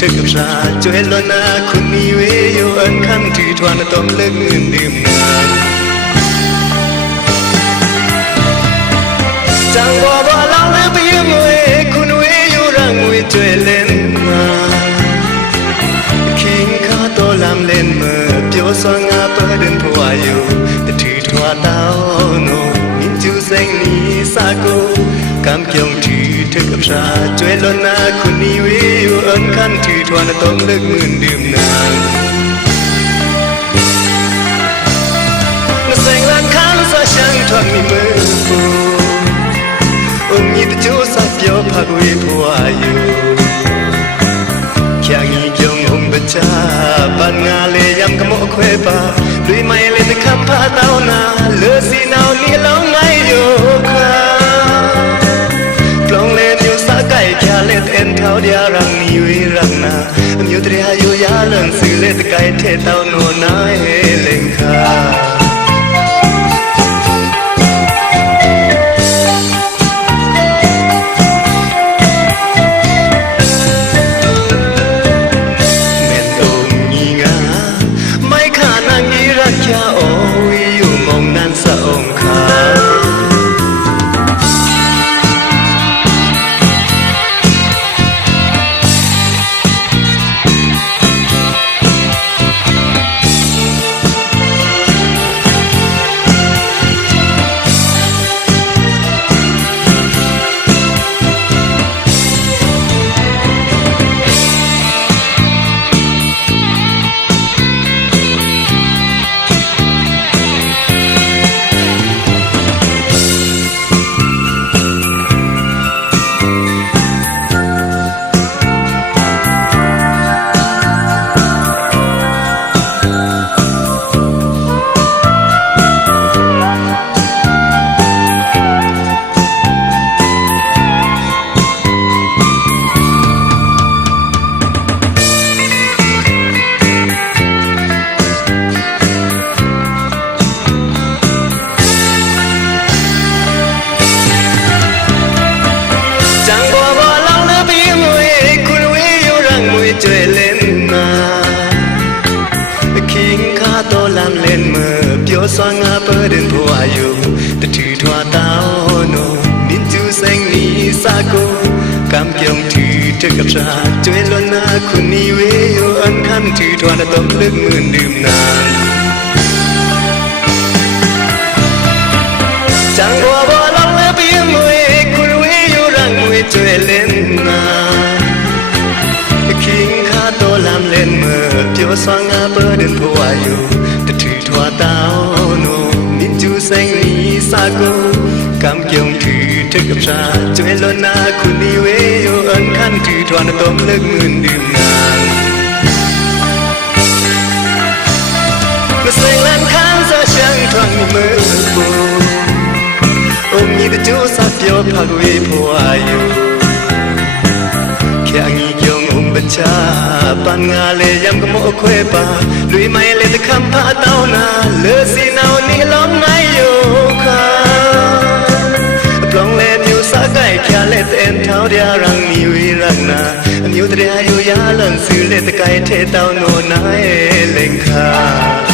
เธอกับชาช่วยลดนาคุณมีเวโยอันคำที่ทวนต้องเลิกเงินดื่มนานจังบ่บ่ลองเลือกไปยืมเวคุณเวโยรังเวช่วยเล่นมาคิงข้าโตลำเล่นเมื่อเปียวสวงอาเปิดเดินผัวอยู่แต่ถือทัวเต้าโนมินจูเซงนี้สากูกำเกี่ยงที่เธอกับชาช่วยลดนาคุณนี้วิวเอิญคันที่ทวนต้องเลิกมือดื่มนานเสียงลันข้างซาช่างทวนมีมือปูองค์ยิบจูสับเปียวพักวิผัวอยู่แค่งี้เกี่ยงองค์บัจจาปันงาเลยยำขโมยเควปาด้วยไม่เล่นคำพาเต้านาเลือสีนาวนี่ร้องไงอยู่ค่ะแค่เล็ดเอ็นเขาเดียรังนี้วิรังนาอยู่เตรียอยู่ยาเลิงสื่อเล็ดไก่เทเต้าโนนาเฮเล็งคาเม็ดองยีงาไม่ขาดนางยีรักแค่โอวิอยู่มองนั้นสะองขาช่วยเล่นมาคิงข้าโตลำเล่นเมื่อเปียวสวงอาเปิดเดินผัวอยู่แต่ถือทัวเต้าโนมินจูเซงนี้สากูกำเกี่ยงถือเธอกับชาช่วยลดนาคุณนี้เวโยอันคันถือทัวต้องเลิกมือดื่มนานจังบ่บ่ลองเลือกไปยืมเวคุณเวโยรังเวช่วยเล่นนาคิงข้าโตลำเล่นเมื่อเปียวสวงอาเปิดเดินผัวอยู่แต่ถือทัวเต้าโนมินจูเซงนี้สากูกำเกี่ยงถือเธอกับชาช่วยลดนาคุณนี้เวโยอันคันถือทัวต้องเลิกมือดื่มนานเสียงลันข้างซาช่างทวนมีมือปูองค์ยิบจูสับเปียวพักวิผัวอยู่แค่งี้เกี่ยงองค์บัจจาปันงาเลยยำขโมยเควปาลุยไม่เล่นคำพาเต้านาเลือสีนาวนี่ร้องไงอยู่ค่ะปลองเล่นอยู่สาไก่แค่เล็ดเอ็นเท้าเดียรังมีวิรังนาอยู่เตรียอยู่ยาเลิงสื่อเล็ดไก่เทเต้าโนนาเอเล็งคา